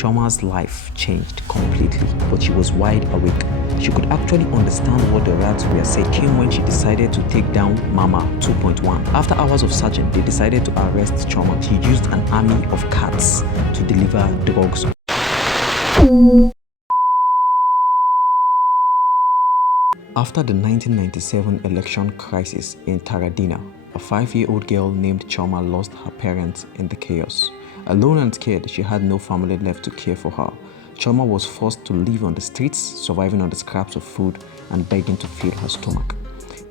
Chioma's life changed completely, but she was wide awake. She could actually understand what the rats were saying. Came when she decided to take down Mama 2.1. After hours of searching, they decided to arrest Chioma. She used an army of cats to deliver drugs. After the 1997 election crisis in Taradina, a 5-year-old girl named Chioma lost her parents in the chaos. Alone and scared, she had no family left to care for her. Chioma was forced to live on the streets, surviving on the scraps of food and begging to fill her stomach.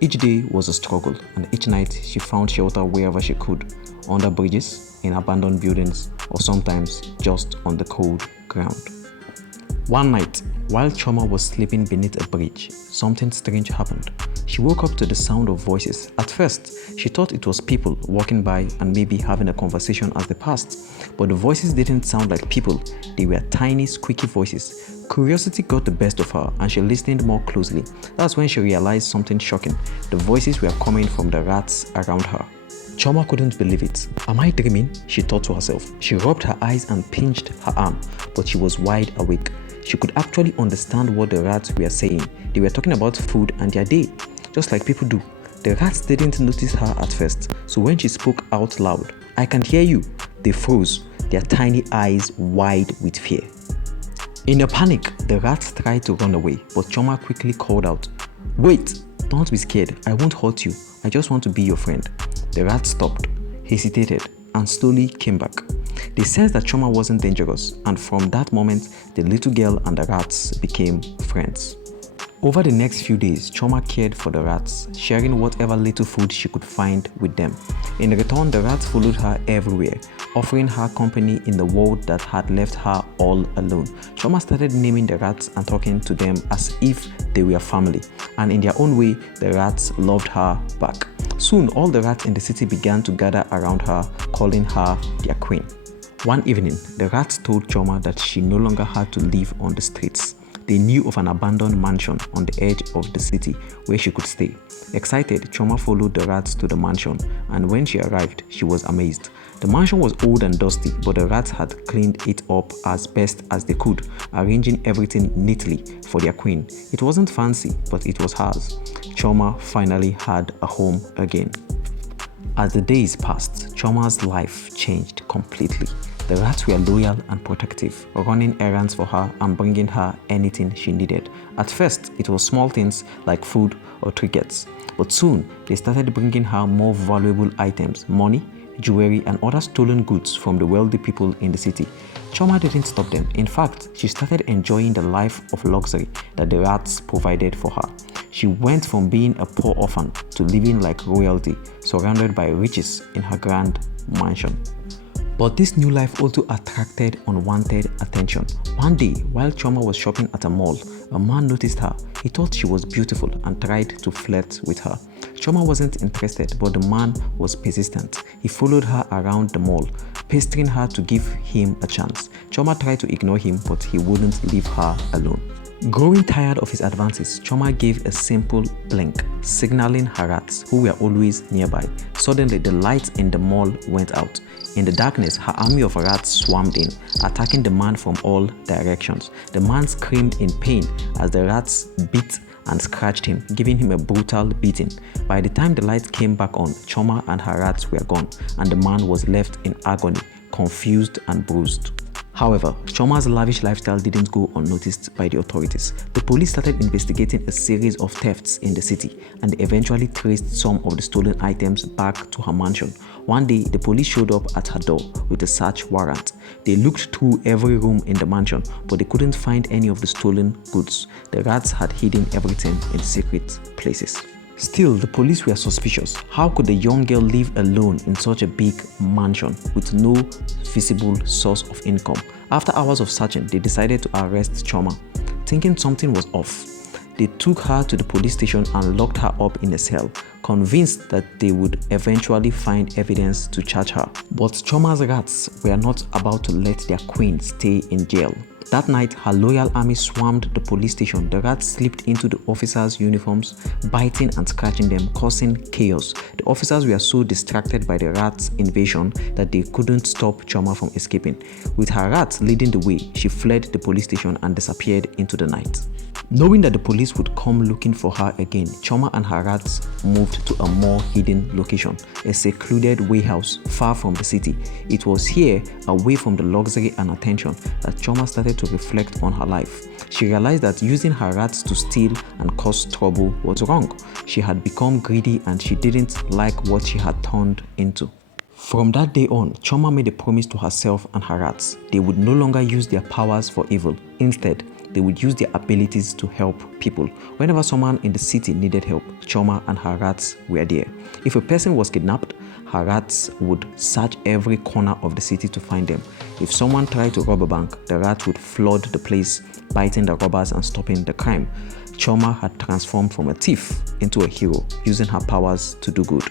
Each day was a struggle, and each night she found shelter wherever she could, under bridges, in abandoned buildings, or sometimes just on the cold ground. One night, while Chioma was sleeping beneath a bridge, something strange happened. She woke up to the sound of voices. At first, she thought it was people walking by and maybe having a conversation as they passed. But the voices didn't sound like people. They were tiny, squeaky voices. Curiosity got the best of her and she listened more closely. That's when she realized something shocking. The voices were coming from the rats around her. Chioma couldn't believe it. Am I dreaming? She thought to herself. She rubbed her eyes and pinched her arm, but she was wide awake. She could actually understand what the rats were saying. They were talking about food and their day, just like people do. The rats didn't notice her at first, so when she spoke out loud, "I can hear you," they froze, their tiny eyes wide with fear. In a panic, the rats tried to run away, but Chioma quickly called out, "Wait, don't be scared. I won't hurt you. I just want to be your friend." The rats stopped, hesitated, and slowly came back. They sensed that Chioma wasn't dangerous, and from that moment, the little girl and the rats became friends. Over the next few days, Chioma cared for the rats, sharing whatever little food she could find with them. In return, the rats followed her everywhere, offering her company in the world that had left her all alone. Chioma started naming the rats and talking to them as if they were family, and in their own way, the rats loved her back. Soon, all the rats in the city began to gather around her, calling her their queen. One evening, the rats told Chioma that she no longer had to live on the streets. They knew of an abandoned mansion on the edge of the city where she could stay. Excited, Chioma followed the rats to the mansion, and when she arrived, she was amazed. The mansion was old and dusty, but the rats had cleaned it up as best as they could, arranging everything neatly for their queen. It wasn't fancy, but it was hers. Chioma finally had a home again. As the days passed, Chioma's life changed completely. The rats were loyal and protective, running errands for her and bringing her anything she needed. At first, it was small things like food or trinkets, but soon they started bringing her more valuable items, money, jewelry, and other stolen goods from the wealthy people in the city. Chioma didn't stop them. In fact, she started enjoying the life of luxury that the rats provided for her. She went from being a poor orphan to living like royalty, surrounded by riches in her grand mansion. But this new life also attracted unwanted attention. One day, while Chioma was shopping at a mall, a man noticed her. He thought she was beautiful and tried to flirt with her. Chioma wasn't interested, but the man was persistent. He followed her around the mall, pestering her to give him a chance. Chioma tried to ignore him, but he wouldn't leave her alone. Growing tired of his advances, Chioma gave a simple blink, signaling her rats, who were always nearby. Suddenly, the lights in the mall went out. In the darkness, her army of rats swarmed in, attacking the man from all directions. The man screamed in pain as the rats beat and scratched him, giving him a brutal beating. By the time the lights came back on, Chioma and her rats were gone, and the man was left in agony, confused and bruised. However, Chioma's lavish lifestyle didn't go unnoticed by the authorities. The police started investigating a series of thefts in the city, and they eventually traced some of the stolen items back to her mansion. One day, the police showed up at her door with a search warrant. They looked through every room in the mansion, but they couldn't find any of the stolen goods. The rats had hidden everything in secret places. Still, the police were suspicious. How could the young girl live alone in such a big mansion with no visible source of income? After hours of searching, they decided to arrest Chioma, thinking something was off. They took her to the police station and locked her up in a cell, convinced that they would eventually find evidence to charge her. But CHIOMA's rats were not about to let their queen stay in jail. That night, her loyal army swarmed the police station. The rats slipped into the officers' uniforms, biting and scratching them, causing chaos. The officers were so distracted by the rats' invasion that they couldn't stop CHIOMA from escaping. With her rats leading the way, she fled the police station and disappeared into the night. Knowing that the police would come looking for her again, CHIOMA and her rats moved to a more hidden location, a secluded warehouse far from the city. It was here, away from the luxury and attention, that CHIOMA started to reflect on her life. She realized that using her rats to steal and cause trouble was wrong. She had become greedy and she didn't like what she had turned into. From that day on, CHIOMA made a promise to herself and her rats. They would no longer use their powers for evil. Instead, they would use their abilities to help people. Whenever someone in the city needed help, CHIOMA and her rats were there. If a person was kidnapped, her rats would search every corner of the city to find them. If someone tried to rob a bank, the rats would flood the place, biting the robbers and stopping the crime. CHIOMA had transformed from a thief into a hero, using her powers to do good.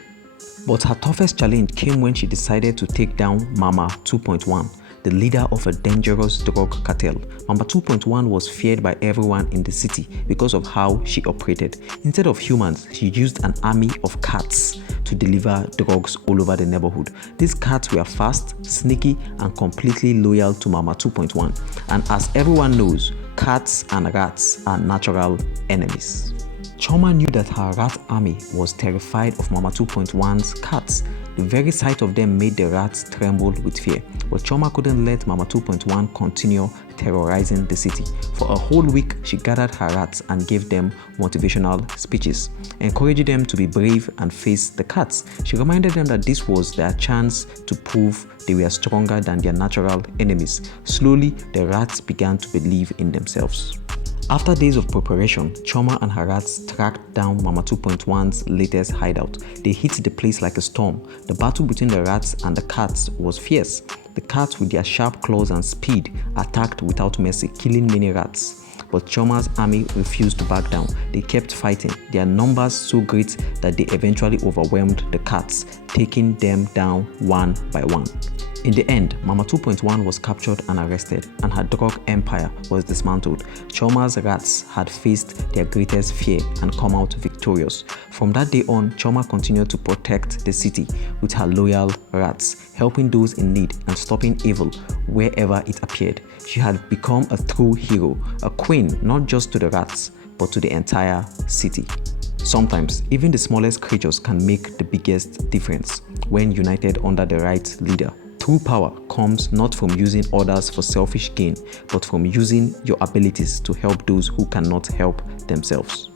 But her toughest challenge came when she decided to take down Mama 2.1, the leader of a dangerous drug cartel. Mama 2.1 was feared by everyone in the city because of how she operated. Instead of humans, she used an army of cats to deliver drugs all over the neighborhood. These cats were fast, sneaky, and completely loyal to Mama 2.1. And as everyone knows, cats and rats are natural enemies. CHIOMA knew that her rat army was terrified of Mama 2.1's cats. The very sight of them made the rats tremble with fear. But CHIOMA couldn't let Mama 2.1 continue terrorizing the city. For a whole week, she gathered her rats and gave them motivational speeches, encouraging them to be brave and face the cats. She reminded them that this was their chance to prove they were stronger than their natural enemies. Slowly, the rats began to believe in themselves. After days of preparation, CHIOMA and her rats tracked down Mama 2.1's latest hideout. They hit the place like a storm. The battle between the rats and the cats was fierce. The cats, with their sharp claws and speed, attacked without mercy, killing many rats. But CHIOMA's army refused to back down. They kept fighting, their numbers so great that they eventually overwhelmed the cats, taking them down one by one. In the end, Mama 2.1 was captured and arrested, and her drug empire was dismantled. CHIOMA's rats had faced their greatest fear and come out victorious. From that day on, CHIOMA continued to protect the city with her loyal rats, helping those in need and stopping evil wherever it appeared. She had become a true hero, a queen not just to the rats, but to the entire city. Sometimes, even the smallest creatures can make the biggest difference when united under the right leader. True power comes not from using others for selfish gain, but from using your abilities to help those who cannot help themselves.